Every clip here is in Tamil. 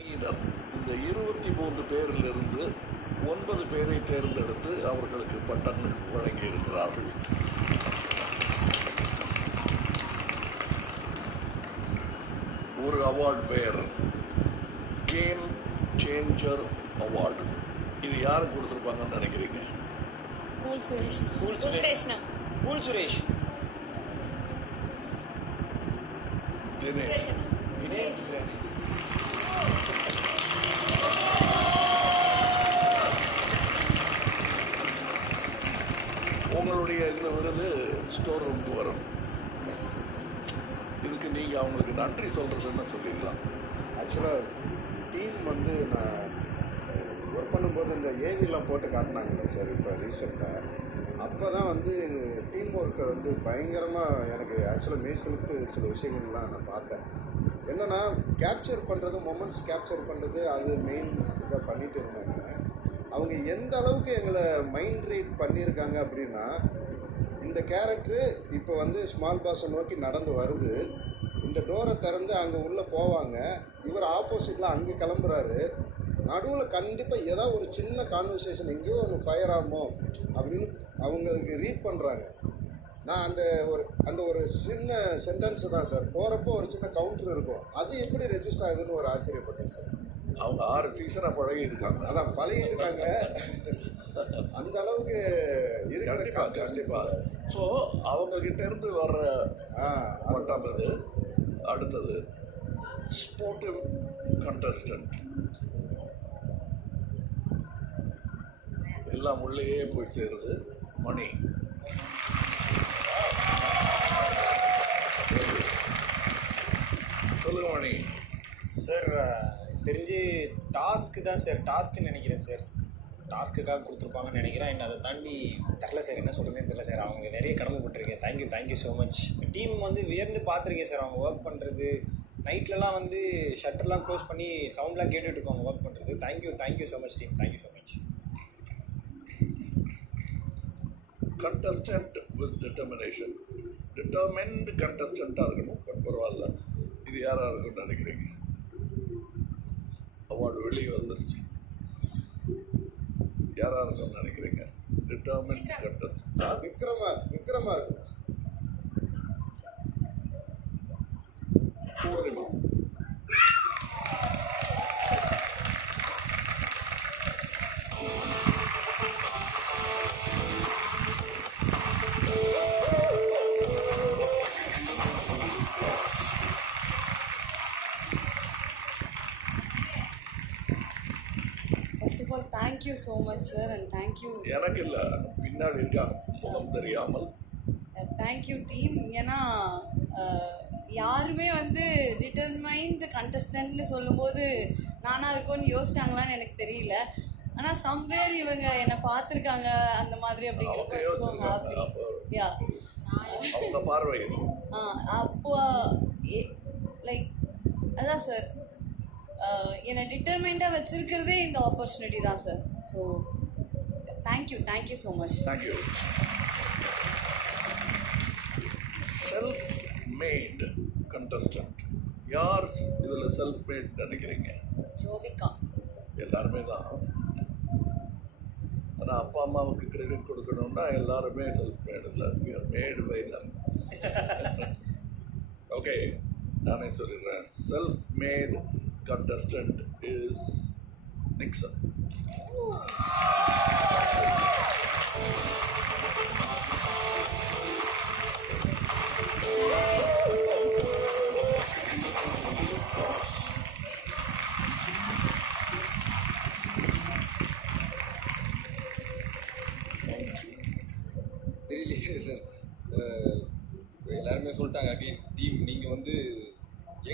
அணியினர் இந்த 23 பேரிலிருந்து 9 பேரை தேர்ந்தெடுத்து அவர்களுக்கு பட்டங்கள் வழங்கியிருக்கிறார்கள். ஒரு அவார்டு பெயர் கேம் சேஞ்சர் அவார்டு. இது யாருக்கு கொடுத்துருப்பாங்கன்னு நினைக்கிறீங்க? கூல் சுரேஷ். தினேஷ். உங்களுடைய இந்த விருது ஸ்டோர் ரூமுக்கு வரும். இதுக்கு நீங்கள் அவங்களுக்கு நன்றி சொல்கிறதுன்னு சொல்லிடலாம். ஆக்சுவலாக டீம் நான் ஒர்க் பண்ணும்போது இந்த ஏவிலாம் போட்டு காட்டினாங்கல்ல சார், இப்போ ரீசெண்டாக அப்போ தான் டீம் ஒர்க்கை பயங்கரமாக எனக்கு ஆக்சுவலாக மெய்சிலுக்கு சில விஷயங்கள்லாம் நான் பார்த்தேன். என்னென்னா கேப்சர் பண்ணுறது, மொமெண்ட்ஸ் கேப்சர் பண்ணுறது, அது மெயின் இதாக பண்ணிகிட்டு இருந்தாங்க. அவங்க எந்த அளவுக்கு எங்களை மைண்ட் ரீட் பண்ணியிருக்காங்க அப்படின்னா, இந்த கேரக்டரு இப்போ ஸ்மால் பாஸை நோக்கி நடந்து வருது, இந்த டோரை திறந்து அங்கே உள்ளே போவாங்க, இவர் ஆப்போசிட்டில் அங்கே கிளம்புறாரு, நடுவில் கண்டிப்பாக ஏதாவது ஒரு சின்ன கான்வர்சேஷன் எங்கேயோ ஒன்று ஃபயர் ஆகுமோ அப்படின்னு அவங்களுக்கு ரீட் பண்ணுறாங்க. நான் அந்த ஒரு சின்ன சென்டென்ஸு தான் சார், போகிறப்போ ஒரு சின்ன கவுண்டர் இருக்கும், அது எப்படி ரெஜிஸ்டர் ஆகுதுன்னு ஒரு ஆச்சரியப்பட்டேன் சார். அவங்க 6 சீசனாக பழகியிருக்காங்க. அதான் பழகியிருக்காங்க, அந்த அளவுக்கு கண்டிப்பாக கண்டிப்பாக. ஸோ அவங்கக்கிட்ட இருந்து வர்ற பட்டம் அது. அடுத்தது ஸ்போர்ட்டிவ் கண்டஸ்டன்ட். எல்லாம் உள்ளேயே போய் சேருது. மணி. சொல்லுங்க மணி. சார் தெரிஞ்சு டாஸ்க்கு தான் சார், டாஸ்க்குன்னு நினைக்கிறேன் சார், டாஸ்க்குக்காக கொடுத்துருப்பாங்கன்னு நினைக்கிறேன். அண்ட் அதை தாண்டி தெரில சார், என்ன சொல்கிறதுன்னு தெரில சார். அவங்க நிறைய கடமைப்பட்டிருக்கேன். Thank you so much. டீம் வியர்ந்து பார்த்துருக்கேன் சார். அவங்க ஒர்க் பண்ணுறது, நைட்லலாம் ஷட்டர்லாம் க்ளோஸ் பண்ணி சவுண்ட்லாம் கேட்டுட்டு இருக்கோம் அவங்க ஒர்க் பண்ணுறது. Thank you so much team, thank you so much. Contestant with determination. Determined கண்டஸ்டண்ட்டாக இருக்கணும், பட் பரவாயில்ல. இது யாராக இருக்குன்னு நினைக்கிறீங்க? அவார்டு வெளியே வந்துருச்சு. யாராக இருக்குன்னு நினைக்கிறீங்க? Determinant contestant. விக்ரமா இருக்குங்க. Purnima. First of all, thank you so much, sir, and thank you. எனக்கு இல்லை, பின்னாடி இருக்கா முகம் தெரியாமல். Thank you team. ஏன்னா யாருமே டிட்டர்மைன்ட் கண்டஸ்டன்ட்னு சொல்லும்போது நானாக இருக்கும்னு யோசிச்சாங்களான்னு எனக்கு தெரியல. ஆனால் சம்வேர் இவங்க என்னை பார்த்துருக்காங்க அந்த மாதிரி அப்படிங்கிறப்ப ஸோ ஹாப்பி. யா, அவங்க பார்வை அப்போ லைக் அதான் சார், என்னை டிட்டர்மைண்டாக வச்சுருக்கிறதே இந்த ஆப்பர்ச்சுனிட்டி தான் sir. So thank you so much. Thank you. Self mat contestant. யார் இதில் செல்ஃப் மேட் நினைக்கிறீங்க? ஜோவிகா. எல்லாருமே தான். ஆனால் அப்பா அம்மாவுக்கு கிரெடிட் கொடுக்கணும்னா எல்லாருமே செல்ஃப் மேட் இல்லை, we are made by them. Okay, நானே சொல்லிடுறேன். Self made contestant is Nixon. தெரியலையே சார், எல்லாருமே சொல்லிட்டாங்க டீம் நீங்கள்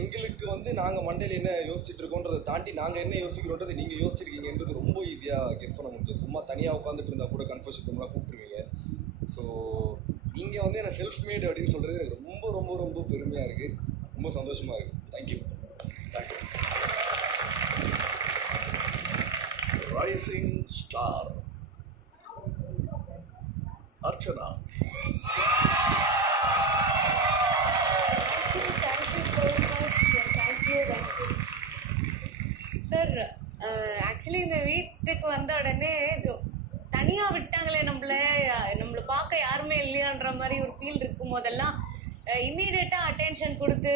எங்களுக்கு நாங்கள் மண்டையில் என்ன யோசிச்சுட்டு இருக்கோன்றதை தாண்டி நாங்கள் என்ன யோசிக்கிறோன்றதை நீங்கள் யோசிச்சிருக்கீங்கன்றது ரொம்ப ஈஸியாக கெஸ் பண்ண முடியும். சும்மா தனியாக உட்காந்துட்டு இருந்தால் கூட கன்ஃபர்ஷன் ரூம்லாம் கூப்பிட்ருவீங்க. ஸோ நீங்கள் என்ன செல்ஃப் மேட் அப்படின்னு சொல்கிறது எனக்கு ரொம்ப ரொம்ப ரொம்ப பெருமையாக இருக்குது, ரொம்ப சந்தோஷமாக இருக்குது. Thank you. Rising star Archana. Sir actually இந்த வீட்டுக்கு வந்த உடனே தனியாக விட்டாங்களே நம்மளை பார்க்க யாருமே இல்லையான்ற மாதிரி ஒரு ஃபீல் இருக்கும் போதெல்லாம் இம்மீடியட்டாக அட்டென்ஷன் கொடுத்து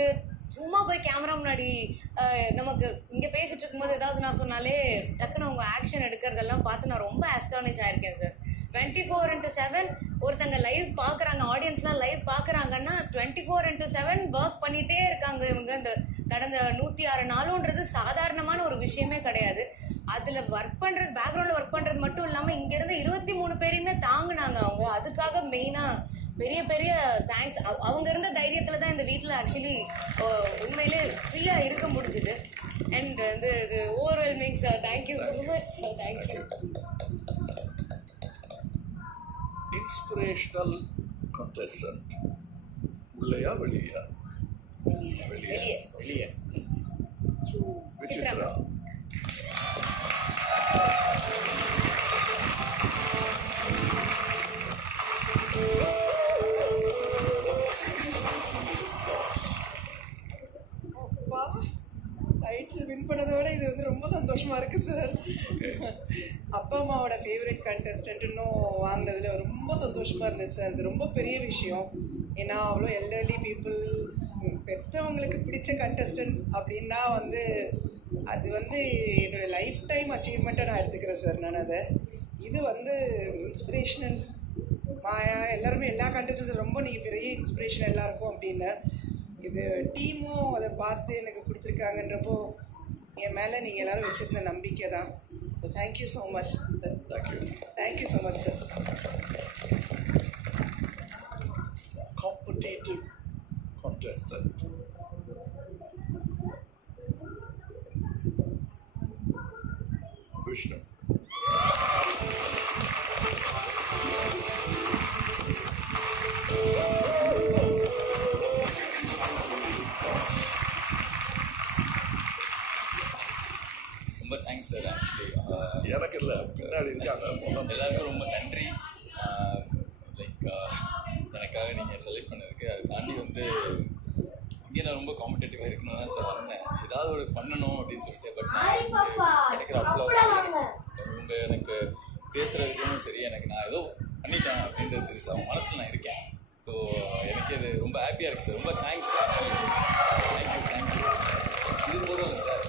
சும்மா போய் கேமரா முன்னாடி நமக்கு இங்கே பேசிகிட்டு இருக்கும்போது ஏதாவது நான் சொன்னாலே டக்குன்னு அவங்க ஆக்ஷன் எடுக்கிறதெல்லாம் பார்த்து நான் ரொம்ப அஸ்டானிஷ் ஆயிருக்கேன் சார். 24/7 ஒருத்தங்க லைவ் பார்க்குறாங்க, ஆடியன்ஸ்லாம் லைவ் பார்க்குறாங்கன்னா 24/7 ஒர்க் பண்ணிகிட்டே இருக்காங்க இவங்க. இந்த கடந்த 106 நாளுன்றது சாதாரணமான ஒரு விஷயமே கிடையாது. அதில் ஒர்க் பண்ணுறது, பேக்ரவுண்டில் ஒர்க் பண்ணுறது மட்டும் இல்லாமல் இங்கேருந்து 23 பேரையுமே தாங்கினாங்க அவங்க. அதுக்காக மெயினாக பெரிய பெரிய தேங்க்ஸ். அவங்க இருந்த தைரியத்தில் தான் இந்த வீட்டில் ஆக்சுவலி உண்மையிலே ஃப்ரீயாக இருக்க முடிஞ்சுது. அண்ட் வந்து இது overwhelming sir. Thank you so much sir. Thank you. Inspirational contestant உள்ளையா வெளியா? வெளியே. வெளியே விசித்ரா. அப்பா டைட்டில் வின் பண்ணதை விட இது வந்து ரொம்ப சந்தோஷமா இருக்கு சார். அப்பா அம்மாவோட ஃபேவரட் கண்டஸ்டன்ட் இன்னும் வாங்கினதுல ரொம்ப சந்தோஷமா இருந்தது சார். இது ரொம்ப பெரிய விஷயம். ஏன்னா அவ்வளோ எல்டர்லி பீப்புள், பெற்றவங்களுக்கு பிடிச்ச கண்டஸ்டன்ஸ் அப்படின்னா வந்து அது வந்து என்னோடய லைஃப் டைம் அச்சீவ்மெண்ட்டாக நான் எடுத்துக்கிறேன் சார். நான் அதை இது வந்து இன்ஸ்பிரேஷனல். மாயா எல்லாருமே எல்லா கண்டஸ்டன்ஸும் ரொம்ப நீங்கள் பெரிய இன்ஸ்பிரேஷன் எல்லாருக்கும் அப்படின்னு இது டீமும் அதை பார்த்து எனக்கு கொடுத்துருக்காங்கன்றப்போ என் மேலே நீங்கள் எல்லோரும் வச்சுருந்த நம்பிக்கை தான். So thank you so much sir. Thank you so much sir. Competitive contestant. Vishnu. ரொம்ப தேங்க்ஸ் சார். ஆக்சுவலி எனக்கு இல்லை, பின்னாடி இருக்காங்க. எல்லாருக்கும் ரொம்ப நன்றி. லைக் எனக்காக நீங்கள் செலக்ட் பண்ணதுக்கு. அதை தாண்டி வந்து இங்கே நான் ரொம்ப காம்படேட்டிவாக இருக்கணும் தான் சார் வந்தேன். ஏதாவது ஒரு பண்ணணும் அப்படின்னு சொல்லிட்டு. பட் நான் கிடைக்கிற அப்ளவுஸ் உங்கள் எனக்கு பேசுகிற விதமும் சரி, எனக்கு நான் ஏதோ பண்ணிட்டேன் அப்படின்றது சார் அவங்க மனசில் நான் இருக்கேன். ஸோ எனக்கு இது ரொம்ப ஹாப்பியாக இருக்குது சார். ரொம்ப தேங்க்ஸ் ஆக்சுவலி. தேங்க்யூ. இது போதும் சார்.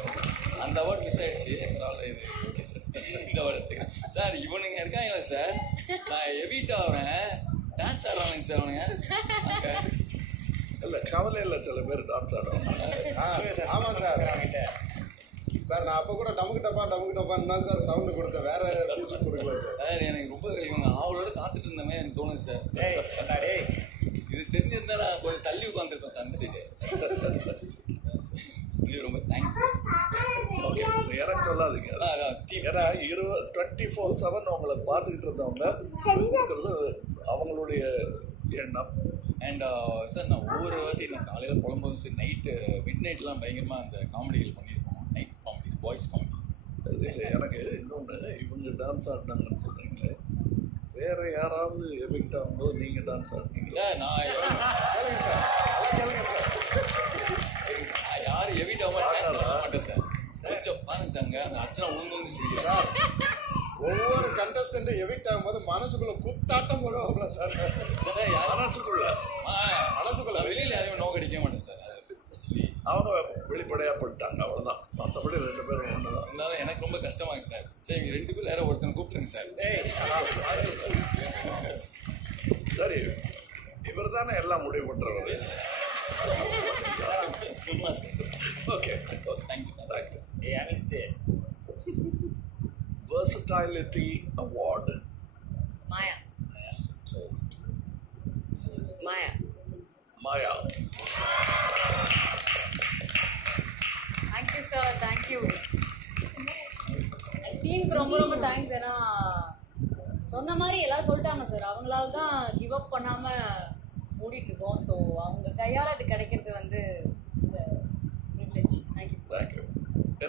அந்த அவார்ட் மிஸ் ஆகிடுச்சு. அதனால் இது ஓகே சார். இந்த அவார்டு சார் இவனுங்க இருக்காங்களா சார், நான் எவிட் ஆகிறேன், டான்ஸ் ஆடுறானுங்க சார் அவனுங்க. இல்லை கவலை இல்லை, சில பேர் டான்ஸ் ஆடுவாங்க. ஆமாம் சார். சார் நான் அப்போ கூட டமுக்கு டப்பான்னு தான் சார் சவுண்டு கொடுத்தேன், வேற மியூசிக் கொடுக்கல சார். சார் எனக்கு ரொம்ப இவங்க ஆவலோட காத்துட்டு இருந்த மாதிரி எனக்கு தோணுது சார். இது தெரிஞ்சிருந்தா நான் கொஞ்சம் தள்ளி உட்காந்துருப்பேன் சார் அந்த சைடு. ரொம்ப தேங்க்ஸ் சார். எனக்கு சொல்லாதீங்க. ஏன்னா 24/7 அவங்கள பார்த்துக்கிட்டு இருந்தவங்க அவங்களுடைய எண்ணம். அண்ட் சார் நான் ஒவ்வொரு வாட்டி நான் காலையில் புலம்போதும் சரி, நைட்டு மிட் நைட்லாம் பயங்கரமாக அந்த காமெடிகள் பண்ணியிருப்போம். Night comedies, voice comedy. எனக்கு இன்னொன்று, இவங்க டான்ஸ் ஆடினாங்கன்னு சொல்கிறீங்களே, வேற யாராவது எஃபெக்ட் ஆகும்போது நீங்கள் டான்ஸ் ஆடினீங்க சார்? நான் யாரும் எவிட் ஆக மாட்டேன் சார். கொஞ்சம் பாருங்க சார், அந்த அர்ச்சனா உழுந்து சொல்லி சார் ஒவ்வொரு கண்டஸ்டண்ட்டும் எவிக்ட் ஆகும்போது மனசுக்குள்ள குத்தாட்டம் போடுவாங்களா சார்? சார் மனசுக்குள்ள வெளியில் யாரையும் நோக்க அடிக்க மாட்டேன் சார். அவங்க வெளிப்படையாக பண்ணிட்டாங்க, அவ்வளோதான். மற்றபடி 2 பேரும் ஒன்று தான். இருந்தாலும் எனக்கு ரொம்ப கஷ்டமாங்க சார். சரி இவங்க 2 பேர் யாரோ ஒருத்தனை கூப்பிட்டுருங்க சார். சரி, இவர் தானே எல்லாம் முடிவு பண்ணுறவர். Okay, thank you. Versatility Award. Maya. Thank you sir. Thank you. டீமுக்கு ரொம்ப ரொம்ப தேங்க்ஸ். ஏன்னா சொன்ன மாதிரி எல்லாரும் சொல்லிட்டாங்க சார், அவங்களால தான் கிவ் அப் பண்ணாமல் ஓடிட்டுருக்கோம். ஸோ அவங்க கையால் அது கிடைக்கிறது வந்து privilege. Thank you sir. Thank you.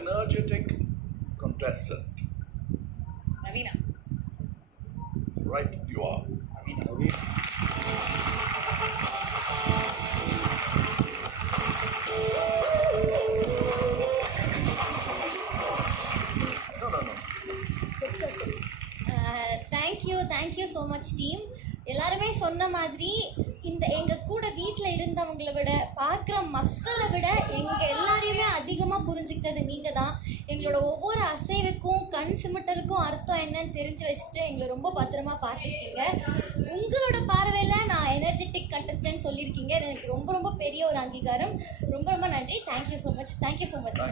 Energetic contestant. Naveena. Right, you are. Thank you so much team. எல்லாருமே சொன்ன மாதிரி எங்கள் கூட வீட்டில் இருந்தவங்களை விட பார்க்குற மக்களை விட எங்கள் எல்லாரையுமே அதிகமாக புரிஞ்சுக்கிட்டது நீங்கள் தான். எங்களோட ஒவ்வொரு அசைவுக்கும் கண் சிமிட்டலுக்கும் அர்த்தம் என்னன்னு தெரிஞ்சு வச்சுக்கிட்டு எங்களை ரொம்ப பத்திரமா பார்த்துருக்கீங்க. உங்களோட பார்வையில் நான் எனர்ஜெட்டிக் கண்டஸ்டன்ட் சொல்லியிருக்கீங்க. இது எனக்கு ரொம்ப ரொம்ப பெரிய ஒரு அங்கீகாரம். ரொம்ப ரொம்ப நன்றி. Thank you so much. Thank you so much.